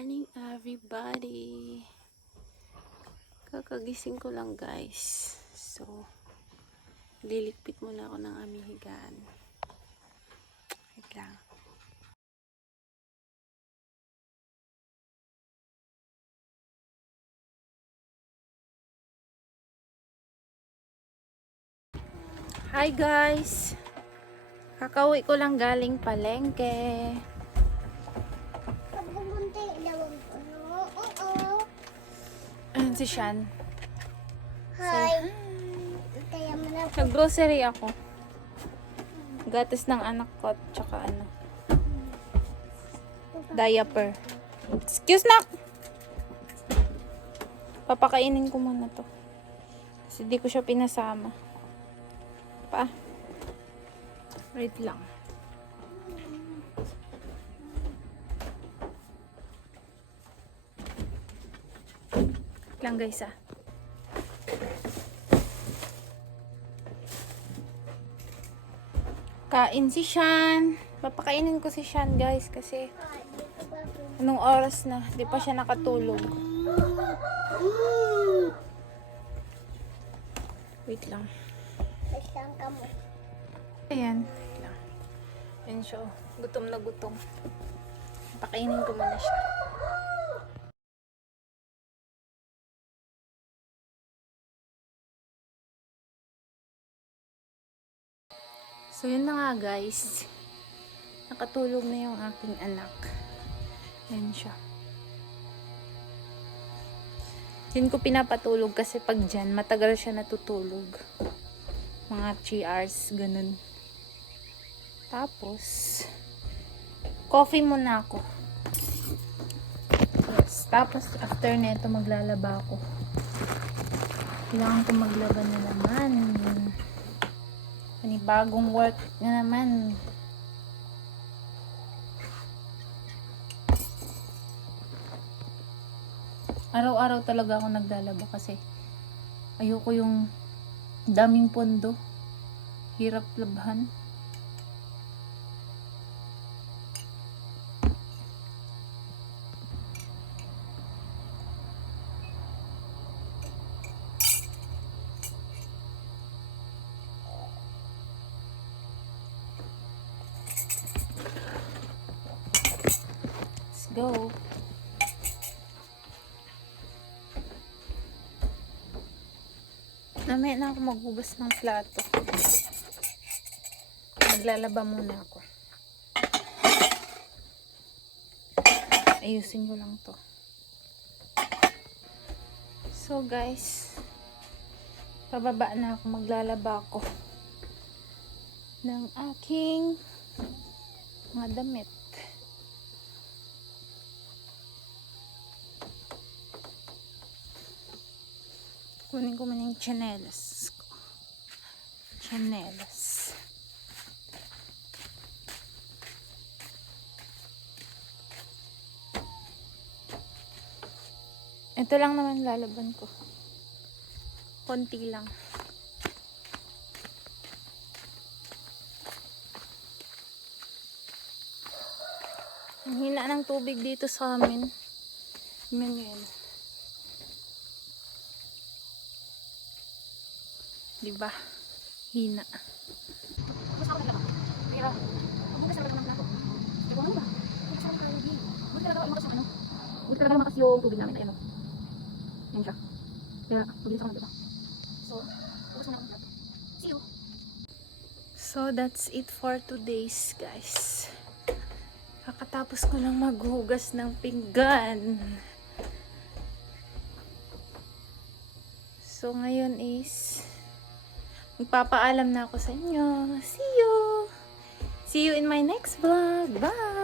morning everybody. Kakagising ko lang guys. So, lilikpit muna ako ng aming higaan. Wait lang. Hi guys. Kakauwi ko lang galing palengke. Ayan si Shan. Hi. Nag-grocery ako. Gatas ng anak ko at tsaka diaper. Excuse na! Papakainin ko muna to. Kasi di ko siya pinasama. Wait lang. Wait lang guys Kain si Shan. Papakainin ko si Shan guys kasi anong oras na? Di pa siya nakatulog. Wait lang. Ayan. Wait lang. Ayan siya. Gutom na gutom. Pakainin ko muna siya. So yun na nga guys. Nakatulog na yung aking anak. Ayan siya. Yun ko pinapatulog kasi pag dyan, matagal siya natutulog. Mga 3 hours, ganun. Tapos, coffee muna ako. Yes. Tapos, after neto, maglalaba ako. Kailangan ko maglaba na naman. Panibagong work na naman. Araw-araw talaga ako naglalaba kasi ayoko yung daming pondo. Hirap labhan. Let's go. Namaya na ako maghugas ng plato. Maglalaba muna ako. Ayusin ko lang to. So guys, pababa na ako. Maglalaba ako ng aking mga damit. Kunin ko man yung chanelas ko. Chanelas. Ito lang naman lalaban ko. Konti lang. Ang hina ng tubig dito sa amin. Yan. Diba? Hina. Buti talaga lumakas yung tubig namin. Ayan o. Yan siya. Kaya, mabilis ako nagdala. So, bukas na ako. See you! So, that's it for today's guys. Kakatapos ko lang maghugas ng pinggan. So, ngayon is magpapaalam na ako sa inyo. See you! See you in my next vlog. Bye!